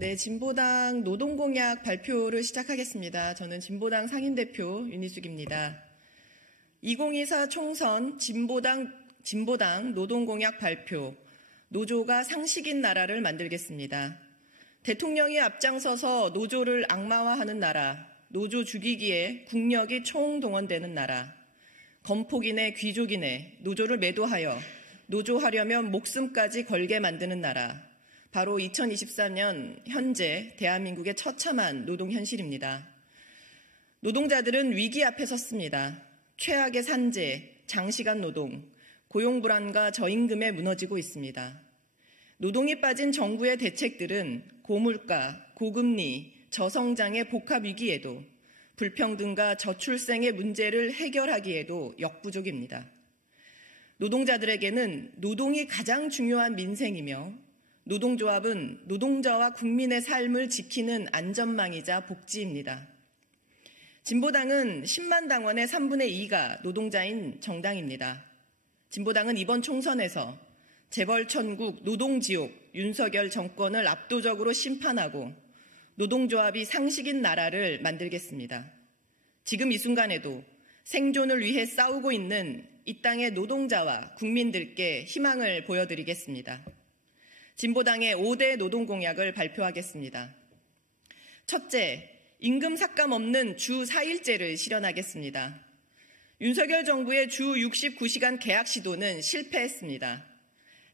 네, 진보당 노동공약 발표를 시작하겠습니다. 저는 진보당 상임대표 윤희숙입니다. 2024 총선 진보당 노동공약 발표, 노조가 상식인 나라를 만들겠습니다. 대통령이 앞장서서 노조를 악마화하는 나라, 노조 죽이기에 국력이 총동원되는 나라, 건폭이네 귀족이네 노조를 매도하여 노조하려면 목숨까지 걸게 만드는 나라, 바로 2024년 현재 대한민국의 처참한 노동 현실입니다. 노동자들은 위기 앞에 섰습니다. 최악의 산재, 장시간 노동, 고용 불안과 저임금에 무너지고 있습니다. 노동이 빠진 정부의 대책들은 고물가, 고금리, 저성장의 복합 위기에도 불평등과 저출생의 문제를 해결하기에도 역부족입니다. 노동자들에게는 노동이 가장 중요한 민생이며 노동조합은 노동자와 국민의 삶을 지키는 안전망이자 복지입니다. 진보당은 10만 당원의 3분의 2가 노동자인 정당입니다. 진보당은 이번 총선에서 재벌 천국 노동지옥 윤석열 정권을 압도적으로 심판하고 노동조합이 상식인 나라를 만들겠습니다. 지금 이 순간에도 생존을 위해 싸우고 있는 이 땅의 노동자와 국민들께 희망을 보여드리겠습니다. 진보당의 5대 노동공약을 발표하겠습니다. 첫째, 임금 삭감 없는 주 4일제를 실현하겠습니다. 윤석열 정부의 주 69시간 계약 시도는 실패했습니다.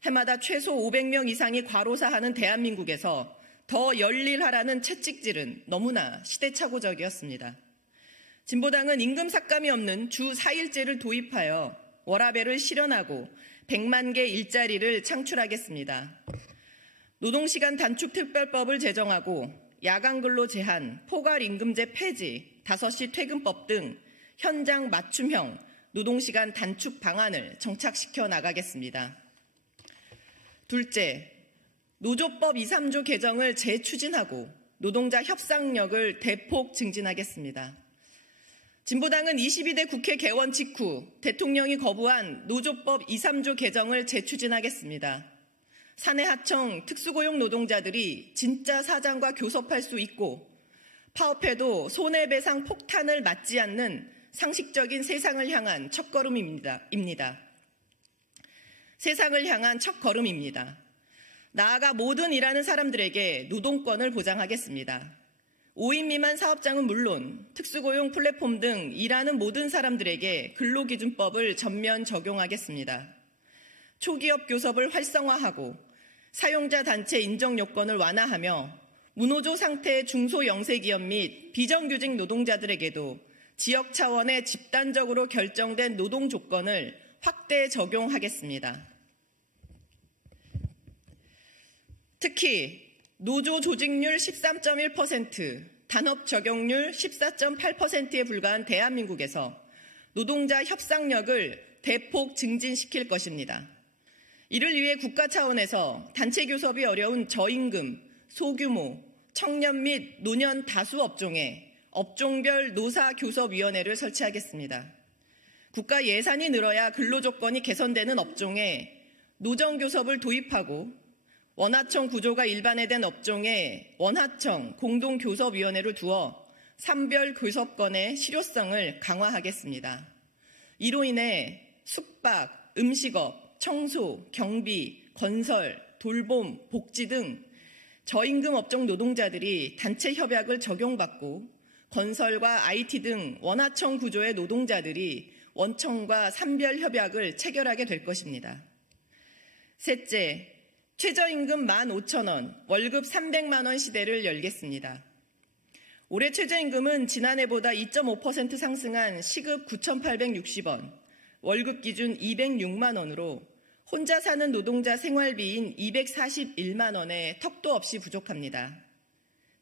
해마다 최소 500명 이상이 과로사하는 대한민국에서 더 열일하라는 채찍질은 너무나 시대착오적이었습니다. 진보당은 임금 삭감이 없는 주 4일제를 도입하여 워라밸을 실현하고 100만 개 일자리를 창출하겠습니다. 노동시간 단축 특별법을 제정하고 야간근로 제한, 포괄임금제 폐지, 5시 퇴근법 등 현장 맞춤형 노동시간 단축 방안을 정착시켜 나가겠습니다. 둘째, 노조법 2, 3조 개정을 재추진하고 노동자 협상력을 대폭 증진하겠습니다. 진보당은 22대 국회 개원 직후 대통령이 거부한 노조법 2, 3조 개정을 재추진하겠습니다. 사내 하청 특수고용 노동자들이 진짜 사장과 교섭할 수 있고 파업해도 손해배상 폭탄을 맞지 않는 상식적인 세상을 향한 첫걸음입니다. 세상을 향한 첫걸음입니다. 나아가 모든 일하는 사람들에게 노동권을 보장하겠습니다. 5인 미만 사업장은 물론 특수고용 플랫폼 등 일하는 모든 사람들에게 근로기준법을 전면 적용하겠습니다. 초기업 교섭을 활성화하고 사용자 단체 인정 요건을 완화하며 무노조 상태의 중소영세기업 및 비정규직 노동자들에게도 지역 차원의 집단적으로 결정된 노동 조건을 확대 적용하겠습니다. 특히 노조 조직률 13.1%, 단업 적용률 14.8%에 불과한 대한민국에서 노동자 협상력을 대폭 증진시킬 것입니다. 이를 위해 국가 차원에서 단체 교섭이 어려운 저임금, 소규모, 청년 및 노년 다수 업종에 업종별 노사교섭위원회를 설치하겠습니다. 국가 예산이 늘어야 근로조건이 개선되는 업종에 노정교섭을 도입하고 원하청 구조가 일반화된 업종에 원하청 공동교섭위원회를 두어 산별 교섭권의 실효성을 강화하겠습니다. 이로 인해 숙박, 음식업, 청소, 경비, 건설, 돌봄, 복지 등 저임금 업종 노동자들이 단체 협약을 적용받고 건설과 IT 등 원하청 구조의 노동자들이 원청과 산별 협약을 체결하게 될 것입니다. 셋째, 최저임금 15,000원, 월급 300만 원 시대를 열겠습니다. 올해 최저임금은 지난해보다 2.5% 상승한 시급 9,860원, 월급 기준 206만 원으로 혼자 사는 노동자 생활비인 241만 원에 턱도 없이 부족합니다.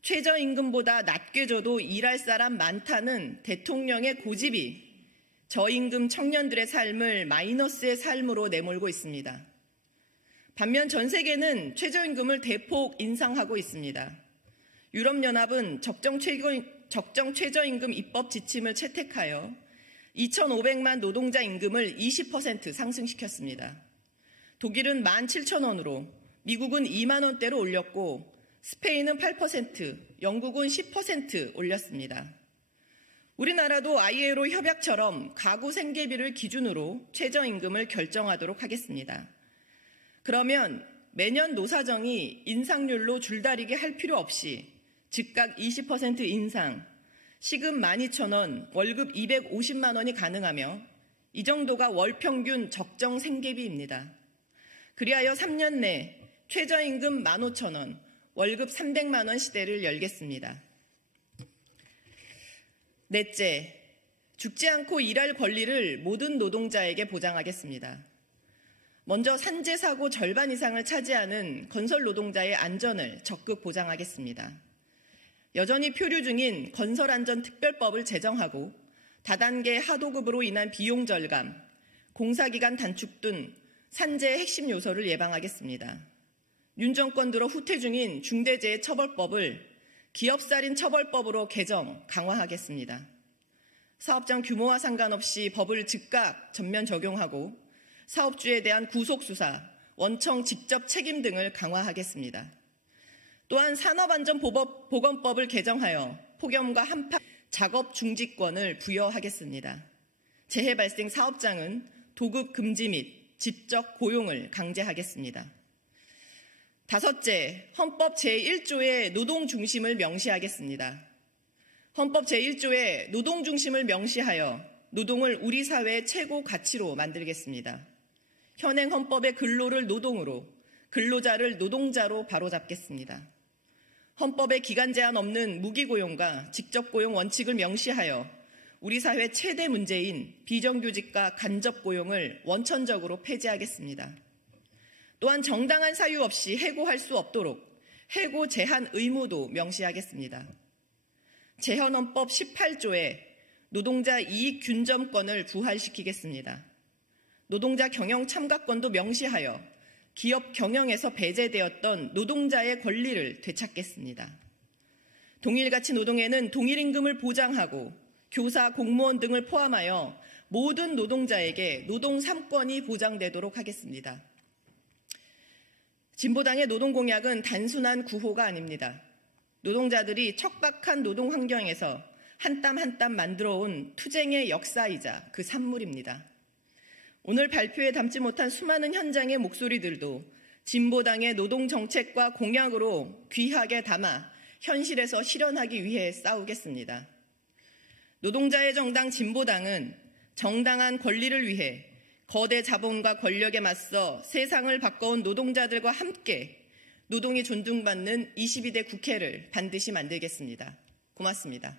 최저임금보다 낮게 줘도 일할 사람 많다는 대통령의 고집이 저임금 청년들의 삶을 마이너스의 삶으로 내몰고 있습니다. 반면 전 세계는 최저임금을 대폭 인상하고 있습니다. 유럽연합은 적정 최저임금 입법 지침을 채택하여 2,500만 노동자 임금을 20% 상승시켰습니다. 독일은 17,000원으로, 미국은 2만 원대로 올렸고 스페인은 8%, 영국은 10% 올렸습니다. 우리나라도 ILO 협약처럼 가구 생계비를 기준으로 최저임금을 결정하도록 하겠습니다. 그러면 매년 노사정이 인상률로 줄다리기 할 필요 없이 즉각 20% 인상, 시급 12,000원, 월급 250만 원이 가능하며 이 정도가 월 평균 적정 생계비입니다. 그리하여 3년 내 최저임금 15,000원, 월급 300만 원 시대를 열겠습니다. 넷째, 죽지 않고 일할 권리를 모든 노동자에게 보장하겠습니다. 먼저 산재 사고 절반 이상을 차지하는 건설 노동자의 안전을 적극 보장하겠습니다. 여전히 표류 중인 건설안전특별법을 제정하고 다단계 하도급으로 인한 비용 절감, 공사기간 단축 등 산재의 핵심 요소를 예방하겠습니다. 윤 정권 들어 후퇴 중인 중대재해처벌법을 기업살인 처벌법으로 개정, 강화하겠습니다. 사업장 규모와 상관없이 법을 즉각 전면 적용하고 사업주에 대한 구속수사, 원청 직접 책임 등을 강화하겠습니다. 또한 산업안전보건법을 개정하여 폭염과 한파 작업 중지권을 부여하겠습니다. 재해 발생 사업장은 도급 금지 및 직접 고용을 강제하겠습니다. 다섯째, 헌법 제1조의 노동 중심을 명시하겠습니다. 헌법 제1조의 노동 중심을 명시하여 노동을 우리 사회의 최고 가치로 만들겠습니다. 현행 헌법의 근로를 노동으로, 근로자를 노동자로 바로잡겠습니다. 헌법에 기간 제한 없는 무기고용과 직접고용 원칙을 명시하여 우리 사회 최대 문제인 비정규직과 간접고용을 원천적으로 폐지하겠습니다. 또한 정당한 사유 없이 해고할 수 없도록 해고 제한 의무도 명시하겠습니다. 재헌헌법 18조에 노동자 이익 균점권을 부활시키겠습니다. 노동자 경영 참가권도 명시하여 기업 경영에서 배제되었던 노동자의 권리를 되찾겠습니다. 동일가치 노동에는 동일임금을 보장하고 교사, 공무원 등을 포함하여 모든 노동자에게 노동 3권이 보장되도록 하겠습니다. 진보당의 노동공약은 단순한 구호가 아닙니다. 노동자들이 척박한 노동 환경에서 한 땀 한 땀 만들어온 투쟁의 역사이자 그 산물입니다. 오늘 발표에 담지 못한 수많은 현장의 목소리들도 진보당의 노동정책과 공약으로 귀하게 담아 현실에서 실현하기 위해 싸우겠습니다. 노동자의 정당 진보당은 정당한 권리를 위해 거대 자본과 권력에 맞서 세상을 바꿔온 노동자들과 함께 노동이 존중받는 22대 국회를 반드시 만들겠습니다. 고맙습니다.